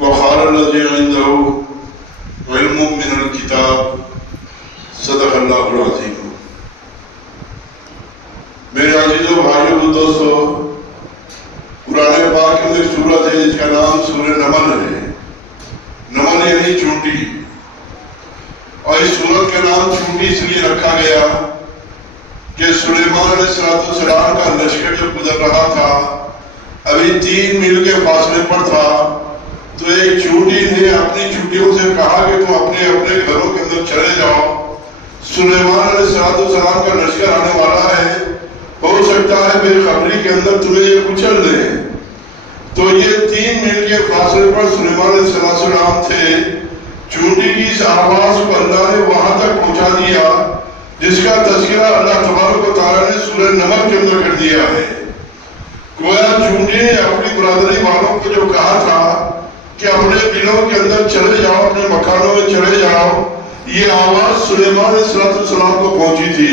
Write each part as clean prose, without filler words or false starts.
وقال الذي عنده علم من الكتاب صدق اللہ العظیم۔ میرے عزیز و بھائیوں و دوستو، قرآن پاک میں ایک سورت ہے جس کا نام سورہ نمل ہے۔ نمل یعنی چونٹی، اور اس سورت کا نام چونٹی اس لیے رکھا گیا کہ سلیمان علیہ السلام کا لشکر جب گزر رہا تھا، ابھی 3 میل کے فاصلے پر تھا، تو ایک چونٹی نے اپنی چونٹیوں سے کہا کہ تم اپنے اپنے گھروں کے اندر چلے جاؤ، سلیمان علیہ السلام کا لشکر آنے والا ہے، ہو سکتا ہے بے خبری کے اندر تمہیں یہ کچل دے۔ تو یہ 3 میل کے فاصلے پر سلیمان علیہ السلام تھے۔ چونٹی کی اس آواز کو اللہ نے وہاں تک پہنچا دیا جس کا تذکرہ اللہ تبارک و تعالیٰ نے سورہ نمل کے اندر کر دیا ہے۔ گویا چونٹی نے اپنی برادری والوں کو جو کہا تھا کہ اپنے دلوں کے اندر چلے جاؤ، اپنے مکانوں میں چلے جاؤ، یہ آواز سلیمان علیہ السلام کو پہنچی تھی۔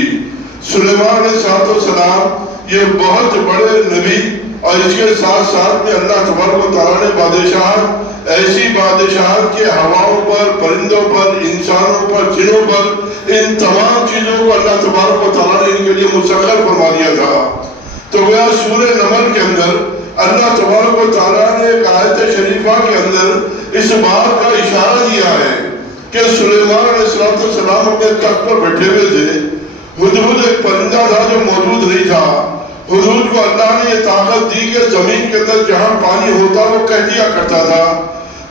سلیمان علیہ السلام یہ بہت بڑے نبی، اور اس کے ساتھ ساتھ میں اللہ تبارک و تعالیٰ نے بادشاہ، ایسی بادشاہت کے ہواؤں پر، پرندوں پر، انسانوں پر، جنوں پر، ان تمام چیزوں کو اللہ تبارک و تعالیٰ نے ان کے لیے مسخر فرما دیا تھا۔ تو وہ سورہ نمل کے اندر اللہ تبارک و تعالیٰ نے ایک آیت شریفہ کے اندر اس بات کا اشارہ دیا ہے کہ سلیمان علیہ السلام اپنے تخت پر بیٹھے ہوئے تھے، ہدہد ایک پرندہ تھا جو موجود نہیں تھا۔ ہدہد کو اللہ نے یہ طاقت دی کہ زمین کے اندر جہاں پانی ہوتا وہ کہہ دیا کرتا تھا۔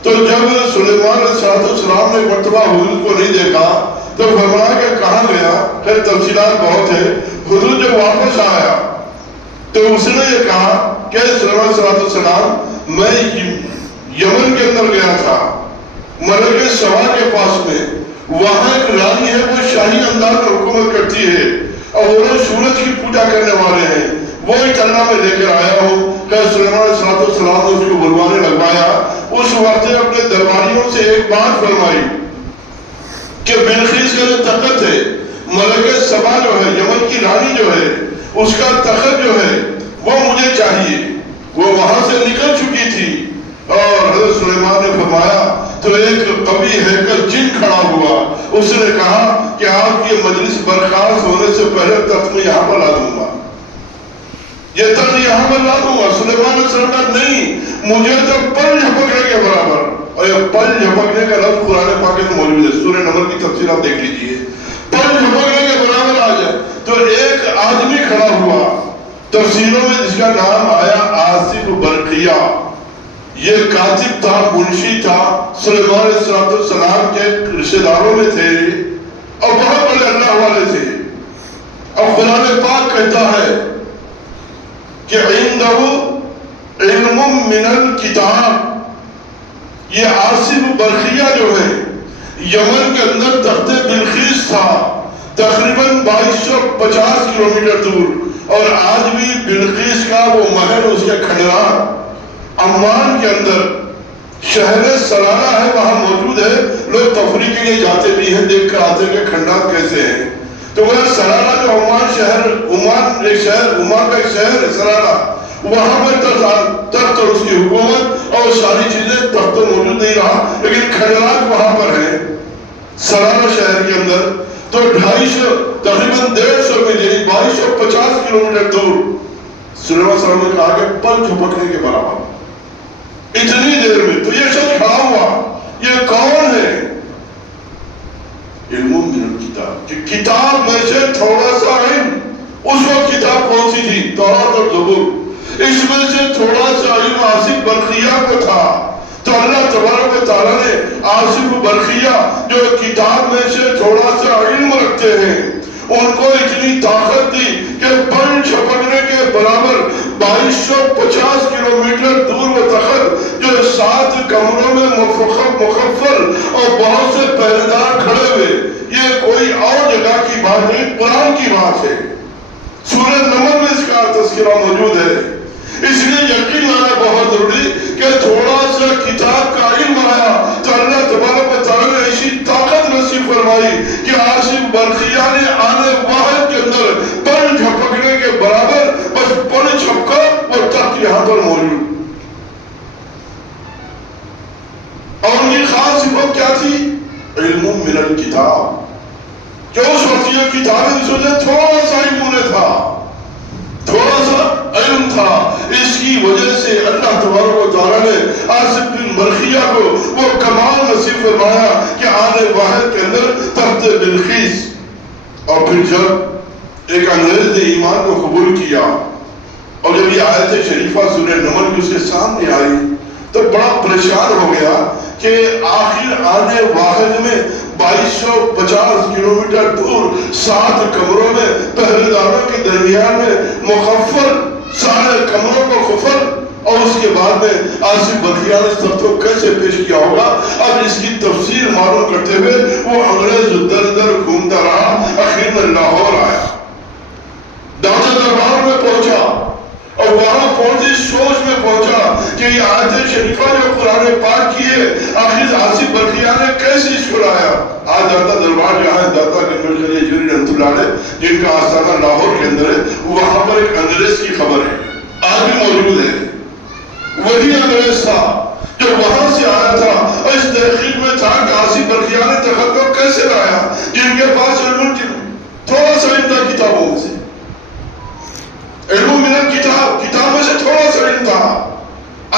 تو جب سلیمان علیہ السلام نے مرتبہ ہدہد کو نہیں دیکھا تو فرمایا کہ کہاں گیا؟ خیر تفصیلات بہت ہے۔ ہدہد جب واپس آیا تو اس نے یہ کہا کہ سلیمان علیہ السلام میں یمن کے اندر گیا تھا، ملک سبا کے پاس میں، وہاں ایک رانی ہے، وہ شاہی انداز میں حکومت کرتی ہے اور وہ سورج کی پوجا کرنے والے ہیں، وہ ایک اللہ میں لے کر آیا ہوں۔ کہ سلیمان علیہ السلام نے اس کو بلوانے لگوایا۔ اس وقت اپنے درباریوں سے ایک بات فرمائی کہ بلقیس کا جو تخت ہے، ملک سبا جو ہے، یمن کی رانی جو ہے، اس کا تخت جو ہے وہ مجھے چاہیے۔ وہ وہاں سے نکل چکی تھی اور حضرت سلیمان نے فرمایا تو ایک قوی ہیکل جن کھڑا ہوا، اس نے کہا کہ آپ کی مجلس برخاست ہونے سے پہلے تخت میں یہاں پر لا دوں گا، یہ تخت یہاں پر لا دوں گا۔ سلیمان علیہ السلام نے نہیں، مجھے تو پل جھپکنے کے برابر، اور یہ پل جھپکنے کا لفظ قرآن پاک میں موجود ہے، سورہ نمل کی تفسیر آپ دیکھ لیجئے، پل جھپکنے کے برابر آ جائے۔ تو ایک آدمی کھڑا ہوا، تفسیروں میں جس کا نام آیا آصف برقیہ، یہ کاتب تھا، منشی تھا، سلیمان علیہ السلام کے رشتہ داروں میں تھے اور بہت بڑے اللہ والے تھے۔ اور قرآن پاک کہتا ہے کہ عندہ علم من الکتاب، یہ آصف برقیہ جو ہے یمن کے اندر تخت بلقیس تھا، تقریباً 2250 کلومیٹر دور، اور آج بھی بلقیس کا وہ محل، اس کے کھنڈرات عمان کے اندر شہر سرارہ ہے، وہاں موجود ہے۔ لوگ تفریح کے لیے جاتے بھی ہیں، دیکھ کر آتے ہیں کہ کھنڈرات کیسے ہیں۔ تو وہ سرارہ جو عمان شہر، عمان کا ایک شہر ہے سرارہ، وہاں پر تخت اور اس کی حکومت اور ساری چیزیں، تخت تو موجود نہیں رہا لیکن کھنڈرات وہاں پر ہیں سرارہ شہر کے اندر۔ تو 250 تقریباً 150 میل یعنی 2250 کلومیٹر دور سلیمان علیہ السلام نے کہا کہ پل جھپکنے کے برابر اتنی دیر میں۔ تو یہ شخص کھڑا ہوا، یہ کون ہے؟ علم من الکتاب، کہ کتاب میں سے تھوڑا سا علم۔ اس وقت کتاب کون سی تھی؟ تورات اور زبور۔ اس میں سے تھوڑا سا علم آصف برقیہ کو تھا۔ تو اللہ تبارک و تعالیٰ نے آصف برقیہ جو کتاب میں سے تھوڑا سا علم رکھتے ہیں، ان کو اتنی طاقت دی کہ پل جھپکنے کے برابر 2250 کلومیٹر دور وہ تخت جو 7 کمروں میں مخفل اور بہت سے پہریدار کھڑے ہوئے، یہ کوئی اور جگہ کی بات نہیں، قرآن کی بات ہے۔ سورہ نمل میں اس کا تذکرہ موجود ہے۔ اس لیے یقین لانا بہت ضروری کہ تھوڑا سا کتاب کا علم آیا تو اللہ تبارک و تعالیٰ نے ایسی طاقت نصیب فرمائی کہ آصف برقیہ نے آنے واحد کے اندر پل جھپکنے کے برابر بس پل جھپکا اور تخت یہاں پر موجود۔ کیا تھی؟ علم من الکتاب، کہ اس وقت یہ کتابیں سوچے تھوڑا سا علم انہیں تھا، تھوڑا سا علم تھا. اس کی وجہ سے اللہ تبارک و تعالیٰ نے آصف بن برخیہ کو وہ کمال نصیب فرمایا کہ آنے واحد کے اندر تخت بلخیس. اور پھر جب ایک انگریز نے ایمان کو قبول کیا اور جب یہ آیت شریفہ سورہ نمل کی اس کے سامنے آئی تو بڑا پریشان ہو گیا کہ آخر آنے واحد میں 2250 کلومیٹر دور 7 کمروں میں پہرے داروں کے درمیان میں مخفل سارے کمروں کو خفل، اور اس کے بعد میں آصف برخیہ نے سب کو کیسے پیش کیا ہوگا. اب اس کی تفسیر معلوم کرتے ہوئے وہ انگریز در در گھومتا رہا، آخر میں لاہور آیا، داتا دربار میں پہنچا اور وہاں پہنچی سوچ میں پہنچا کہ یہ آیت شریفہ جو قرآن پاک کی ہے آخر آصف برخیہ نے کیسے اس کو لایا. آج داتا دربار جہاں ہے داتا گنج خلیہ جوری رحمۃ اللہ علیہ جن کا آستانہ لاہور کے اندر ہے، وہاں پر ایک انگریز کی خبر ہے آج بھی موجود ہے. وہی انگریز تھا جو وہاں سے آیا تھا اور اس تحقیق میں تھا کہ آصف برخیہ نے تخت کو کیسے لایا، جن کے پاس علم تھوڑا سا علم تھا کتابوں میں سے، علم من الکتاب، کتاب میں سے تھوڑا سا علم تھا.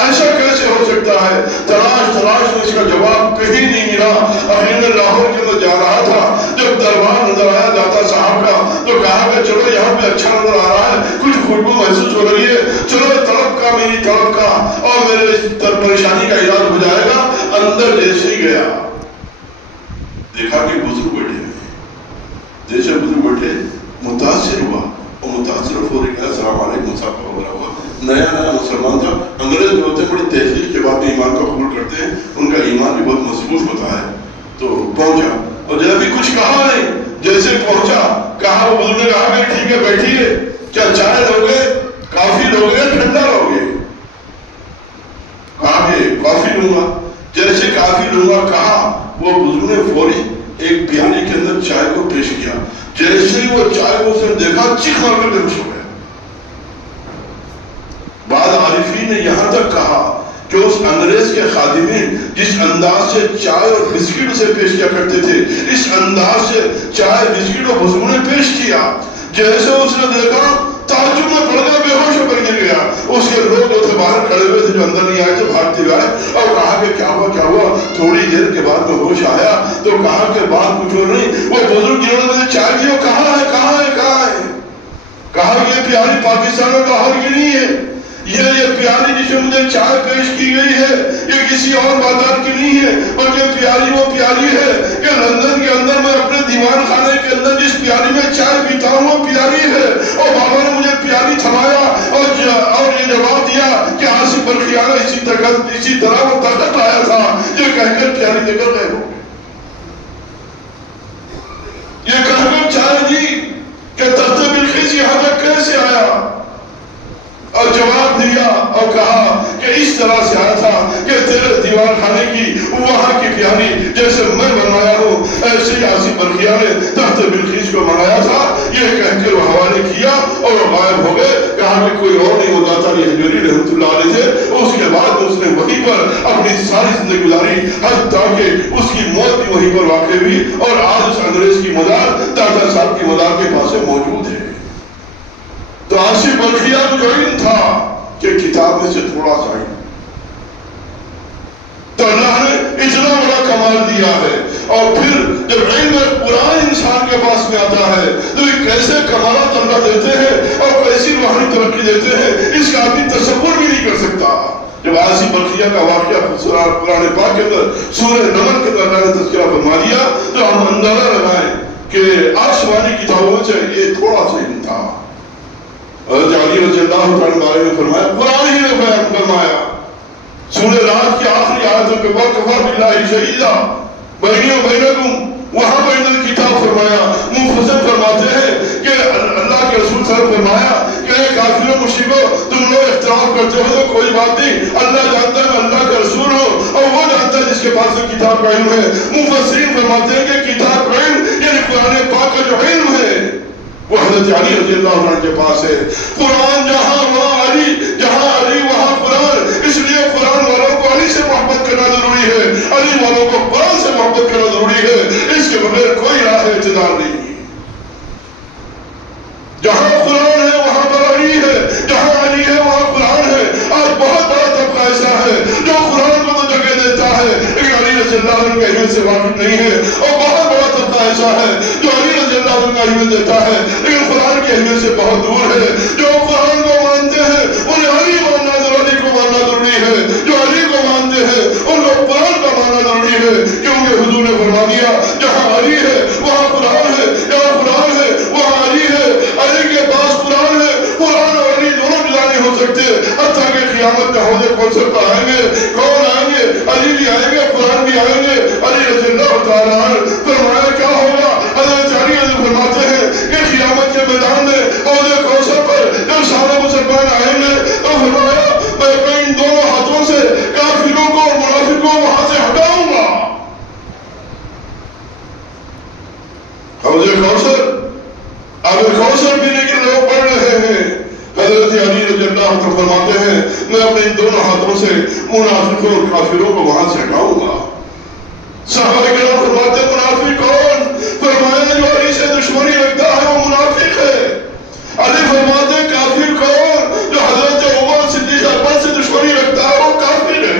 ایسا کیسے ہو سکتا ہے؟ تلاش میں اس کا جواب کہیں نہیں ملا. آخر میں لاہور کے اندر جا رہا تھا، جب دربار نظر آیا داتا صاحب کا تو کہا کہ چلو یہاں پہ اچھا نظر آ رہا ہے، کچھ خوشبو محسوس ہو رہی ہے، چلو طلب کا میری طلب کا اور میرے پریشانی کا علاج ہو جائے گا. اندر جیسے ہی گیا دیکھا کہ بزرگ بیٹھے ہوئے، جیسے بزرگ بیٹھے متاثر ہوا اور متاثر ہو رہی ہے السلام علیکم صاحب ہو رہا ہوا. نیا مسلمان تھا. انگریز جو ہوتے ہیں بڑی تحقیق کے بعد ایمان کو قبول کرتے ہیں، ان کا ایمان بھی بہت مضبوط ہوتا ہے. تو پہنچا اور جب بھی کچھ کہا نہیں، جیسے پہنچا کہا وہ بزرگ نے کہا کہ ٹھیک ہے بیٹھیے، کیا چائے لوگے، کافی لوگے، ٹھنڈا لوگے؟ کہا کہ کافی لوں گا. جیسے کافی لوں گا کہا وہ بزرگ نے فوری ایک پیالی کے اندر چائے کو پیش کیا. جیسے وہ چائے کو اس نے دیکھا چیخ مار کر بے ہوش ہو گیا. بعض عارفین نے یہاں تک کہا کہ اس انگریز کے خادمین جس انداز سے چائے اور بسکٹ سے پیش کیا کرتے تھے، اس انداز سے چائے بسکٹ اور بزرگ نے پیش کیا. جیسے اس نے دیکھا تعجب میں پڑ گیا، بے ہوش ہو کر گر گیا. اس کے لوگ جو تھے باہر کھڑے ہوئے تھے جو اندر نہیں آئے تھے بھاگتے ہوئے آئے اور کہا کہ کیا ہوا. تھوڑی دیر کے بعد میں ہوش آیا تو کہا کہ بات کچھ اور نہیں، وہ بزرگ جنہوں نے چائے کی وہ کہاں ہے. کہا یہ پیاری پاکستان کا حال کی نہیں ہے، یہ پیاری جس میں مجھے چائے پیش کی گئی ہے یہ کسی اور بازار کی نہیں ہے، بلکہ پیاری وہ پیاری ہے کہ لندن کے اندر میں اپنے دیوان خانے کے اندر جس پیاری میں چائے پیتا ہوں وہ پیاری ہے. اور بابا نے مجھے پیاری تھمایا اور یہ جواب دیا کہ آصف برخیہ نے اسی طرح وہ طاقت لایا تھا، یہ کہہ کر پیاری دے کر غائب ہو گئے. یہ کہہ کر چائے دی کہ تخت بلخیس یہاں تک کیسے آیا، اور جواب دیا اور کہا کہ اس طرح سے آیا تھا کہ تیرے دیوان خانے کی وہاں کی پیاری جیسے میں بنوایا ہوں ایسے ہی آصف برخیہ نے تخت بلخیس کو بنایا تھا. یہ کہہ کے وہ حوالے کیا اور وہ غائب ہو گئے. کہا کہ کوئی اور نہیں ہوتا تھا، یہ حجوری رحمۃ اللہ علیہ تھے. اس کے بعد اس نے وہیں پر اپنی ساری زندگی گزاری حتیٰ کہ اس کی موت بھی وہیں پر واقع ہوئی. اور آج اس انگریز کی مزار داتا صاحب کی مزار کے پاس موجود ہے. تو آصف برخیہ کو جو علم تھا کہ کتاب میں سے تھوڑا سا علم، تو اللہ نے اتنا بڑا کمال دیا ہے. اور پھر جب علم قرآن انسان کے پاس میں آتا ہے تو یہ کیسے کمالات اللہ دیتے ہیں اور کیسی روحانی ترقی دیتے ہیں اس کا آدمی تصور بھی نہیں کر سکتا. جب آصف برخیہ کا واقعہ قرآن پاک کے اندر سورہ نمل کے اندر اللہ نے تذکرہ فرما دیا تو ہم اندازہ لگائیں کہ آسمانی کتابوں میں سے یہ تھوڑا سا علم تھا. حضرت علی رضی اللہ تعالیٰ بارے میں فرمایا، قرآن ہی نے بیان فرمایا سورہ رات کی آخری آیتوں کے بعد وَكَفَىٰ بِاللَّهِ شَهِيدًا بَيْنِي وَبَيْنَكُمْ، وہاں پہ اندر کتاب فرمایا. مفسر فرماتے ہیں کہ اللہ کے رسول صلی اللہ علیہ وسلم فرمایا کہ اے کافروں مشرکوں تم لوگ اختلاف کرتے ہو تو کوئی بات نہیں، اللہ جانتا ہے اللہ کا رسول ہو اور وہ جانتا ہے جس کے پاس سے کتاب کا علم ہے. مفسرین فرماتے ہیں کہ کتاب کا علم یعنی قرآن پاک کا جو علم ہے وہ حضرت علی رضی اللہ عنہ کے پاس ہے. قرآن جہاں وہاں علی، جہاں علی وہاں قرآن. اس لیے قرآن والوں کو علی سے محبت کرنا ضروری ہے، علی والوں کو قرآن سے رضی اللہ عنہ کے علم سے واقف نہیں ہے، اور بہت بڑا طبقہ ایسا ہے جو علی رضی اللہ عنہ کا علم دیتا ہے لیکن قرآن کے علم سے بہت دور ہے۔ جو قرآن کو مانتے ہیں انہیں علی ماننا ضروری، علی کو ماننا ضروری ہے، جو علی کو مانتے ہیں ان کو قرآن کا ماننا ضروری ہے، کیونکہ حضور نے فرما دیا جہاں علی ہے وہاں قرآن ہے، جہاں قرآن ہے وہاں علی ہے، علی کے پاس قرآن ہے، قرآن اور علی دونوں جدا نہیں ہو سکتے، حتیٰ کہ قیامت کا حوض کوثر پر آئیں گے، کون آئیں گے؟ علی بھی آئیں گے، قرآن بھی آئیں گے۔ علی رضی اللہ تعالیٰ عنہ فرمایا کیا ہوگا؟ حضرت علی رضی فرماتے ہیں کہ قیامت کے میدان میں حوض کوثر پر جب سارے مسلمان آئیں گے تو فرمایا میں اپنے ان دونوں ہاتھوں سے کافروں کو اور منافقوں کو وہاں سے ہٹاؤں گا۔ حوض کوثر، اب کوثر پینے کے لوگ پڑھ رہے ہیں، حضرت علی رضی اللہ عنہ فرماتے ہیں میں اپنے ان دونوں ہاتھوں سے منافقوں اور کافروں کو وہاں سے ہٹاؤں گا۔ صحابہ کرام فرماتے ہیں منافق کون؟ فرمایا جو علی سے دشمنی رکھتا ہے وہ منافق ہے۔ علی فرماتے ہیں کافر کون؟ جو حضرت عمر صدیق اکبر سے دشمنی رکھتا ہے وہ کافر ہے۔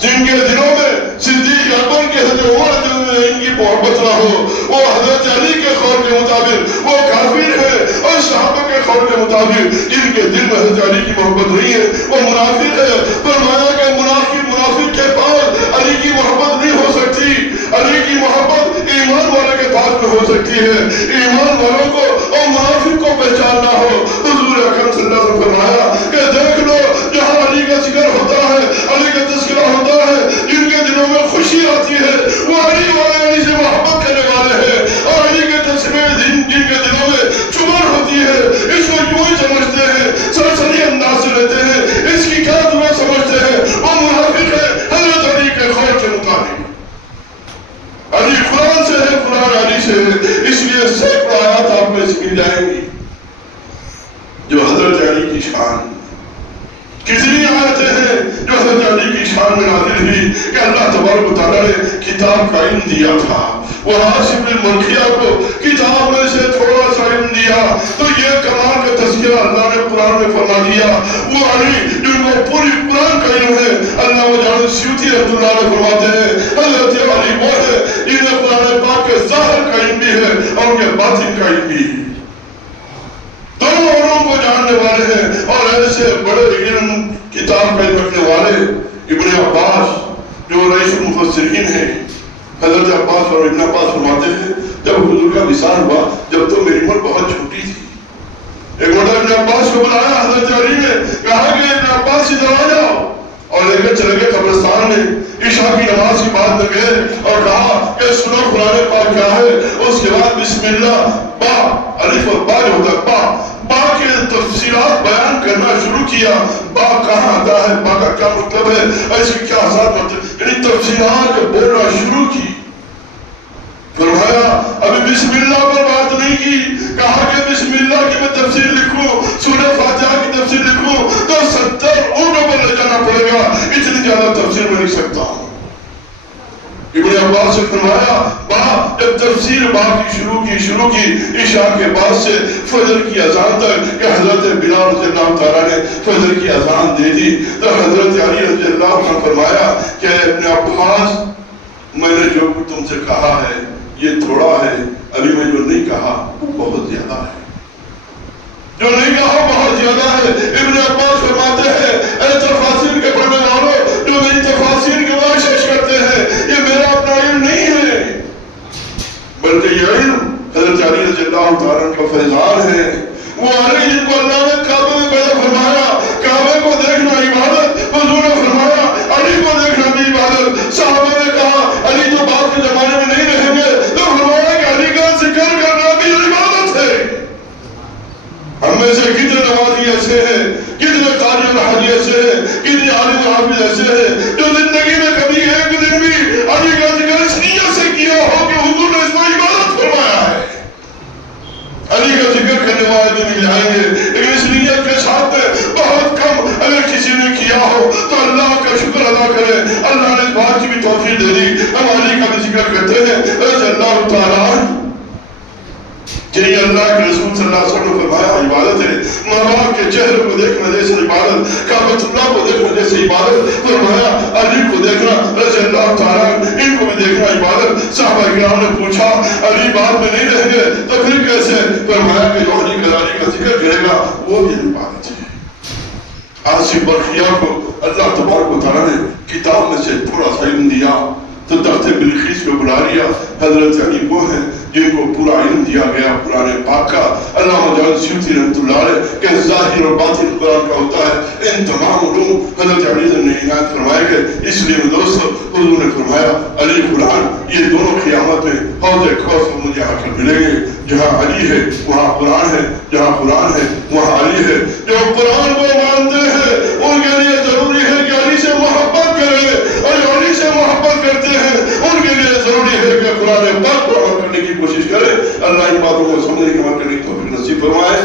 جن کے دنوں میں صدیق اکبر کے حضرت عمر ان کی محبت نہ ہو وہ حضرت علی کے قول کے مطابق وہ کافر ہے، اور صحابہ کے قول کے مطابق جن کے دل میں حضرت علی کی محبت نہیں ہے وہ منافق ہے۔ فرمایا کہ منافق کے پاس علی کی محبت نہیں ہو سکتی، علی کی محبت ایمان والے کے پاس میں ہو سکتی ہے، ایمان والوں کو اور منافق کو پہچاننا ہو۔ حضور اکرم صلی اللہ علیہ وسلم فرمایا کہ دیکھ لو جہاں علی کا ذکر ہوتا ہے، علی کا تذکرہ ہوتا ہے، جن کے دنوں میں خوشی آتی ہے وہ علی والے علی سے محبت کرنے والے ہیں، اور علی کے تذکرے جن کے دنوں میں چمن ہوتی ہے اس کو یوں ہی سمجھتے ہیں، سرسری انداز سے لیتے ہیں، اس کی کیا دعا سمجھتے ہیں، وہ منافق ہے حضرت علی کے قول کے مطابق۔ علی قرآن سے ہے، قرآن علی سے ہے، اس لیے سینکڑوں آیات آپ میں سے مل جائیں گی جو حضرت علی کی شان، کتنی آیتیں ہیں جو حضرت علی کی شان میں نازل ہوئی کہ اللہ تبارک و تعالیٰ نے کتاب کا علم دیا تھا، وہ عاصم بن ملکیہ کو کتاب میں سے تھوڑا سا علم دیا تو یہ کمال کا تذکرہ اللہ نے قرآن میں فرما دیا۔ وہ علی جن کو پوری قرآن کا علم ہے، اللہ و جان سیوطی رحمۃ اللہ علیہ فرماتے ہیں حضرت علی وہ ہے جنہیں قرآن پاک کے ظاہر کا علم بھی ہے اور ان کے باطن کا علم بھی ہے، دونوں علوم کو جاننے والے ہیں، اور ایسے بڑے علم کتاب کا علم رکھنے والے ابن عباس جو رئیس المفسرین ہیں، حضرت عباس اور ابن عباس فرماتے ہیں جب حضور کا وصال ہوا جب تو میری عمر بہت چھوٹی تھی، ایک مرتبہ ابن عباس کو بلایا حضرت علی نے، کہا کہ ابن عباس ادھر آ جاؤ، اور لے کر چلے گئے قبرستان میں، عشاء کی نماز کی بات میں گئے اور کہا کہ سنو قرآن پاک کیا ہے، اس کے بعد بسم اللہ با الف اور با جو ہوتا ہے با کے تفصیلات بیان کرنا شروع کیا، با کہاں آتا ہے، با کا کیا مطلب ہے، ایسی کیا اثرات ہوتے ہیں، یعنی تفصیلات بولنا شروع کی۔ فرمایا ابھی بسم اللہ پر بات نہیں کی، کہا کہ بسم اللہ کی میں تفسیر لکھوں، سورہ فاتحہ کی تفسیر لکھوں تو 70 اونٹوں پر لے جانا پڑے گا، اتنی زیادہ تفسیر میں نہیں سکتا ہوں۔ ابن عباس سے فرمایا جب تفسیر بات کی شروع کی عشاء کے بعد سے فجر کی اذان تک کہ حضرت بلال رضی اللہ تعالیٰ نے فجر کی اذان دے دی تو حضرت علی رضی اللہ عنہ فرمایا کہ ابن عباس میں نے جو کچھ تم سے کہا ہے یہ تھوڑا ہے، ابھی میں جو نہیں کہا وہ بہت زیادہ ہے، جو نہیں کہا بہت زیادہ ہے۔ ابن عباس فرماتے ہیں اے تفاسیر کے پڑھنے والوں جو میری تفاسیر کی کوشش کرتے ہیں، یہ میرا اپنا علم نہیں ہے بلکہ یہ علم حضرت علی رضی اللہ تعالیٰ کا فیضان ہے۔ وہ علی جن کو اللہ نے کعبے میں پیدا فرمایا، کعبے کو دیکھنا عبادت، حضور نے فرمایا علی کو دیکھنا بھی عبادت۔ صحابہ نے کہا علی تو بعد کے زمانے میں نہیں رہیں گے، تو فرمایا کہ علی کا ذکر کرنا بھی عبادت ہے۔ ہم میں سے کتنے نمازی ایسے ہیں، کتنے قاری الحدیث ایسے ہیں، کتنے عالم حافظ ایسے ہیں جو زندگی میں کبھی ایک دن بھی علی کا ذکر اس نیت سے کیا ہو کہ حضور نے اس کو عبادت فرمایا ہے۔ علی کا ذکر کرنے والے بھی مل جائیں گے، لیکن اس نیت کے ساتھ بہت کم اگر کسی نے کیا ہو تو اللہ کا شکر ادا کرے، اللہ نے اس بات کی بھی توفیق دے دی۔ ہم علی کا بھی ذکر کرتے ہیں رضی اللہ تعالیٰ عنہ، کہ اللہ کے رسول صلی اللہ علیہ وسلم نے فرمایا عبادت ہے، ماں باپ کے چہرے کو دیکھنا جیسے عبادت، کعبۃ اللہ کو دیکھنا جیسے عبادت، فرمایا علی کو دیکھنا رضی اللہ جن کو پورا علم دیا گیا قرآن پاک کا. علامہ جلال سیوطی رحمۃ اللہ علیہ کہ ظاہر اور باطن قرآن کا ہوتا ہے. ان تمام علوم حضرت علی نے عنایت فرمائے گئے. اس لیے دوستو حضور نے فرمایا علی قرآن، یہ دونوں قیامت میں حوض کوثر مجھے آ کر ملیں گے. جہاں علی ہے وہاں قرآن ہے، جہاں قرآن ہے وہاں علی ہے. جو قرآن کو مانتے ہیں ان کے لیے ضروری ہے کہ علی سے محبت کریں، اور جو علی سے محبت کرتے ہیں ان کے لیے ضروری ہے کہ قرآن پاک کو عمل کرنے کی کوشش کریں. اللہ ان باتوں کو سمجھنے کی عمل کرنے کی توفیق نصیب فرمائے.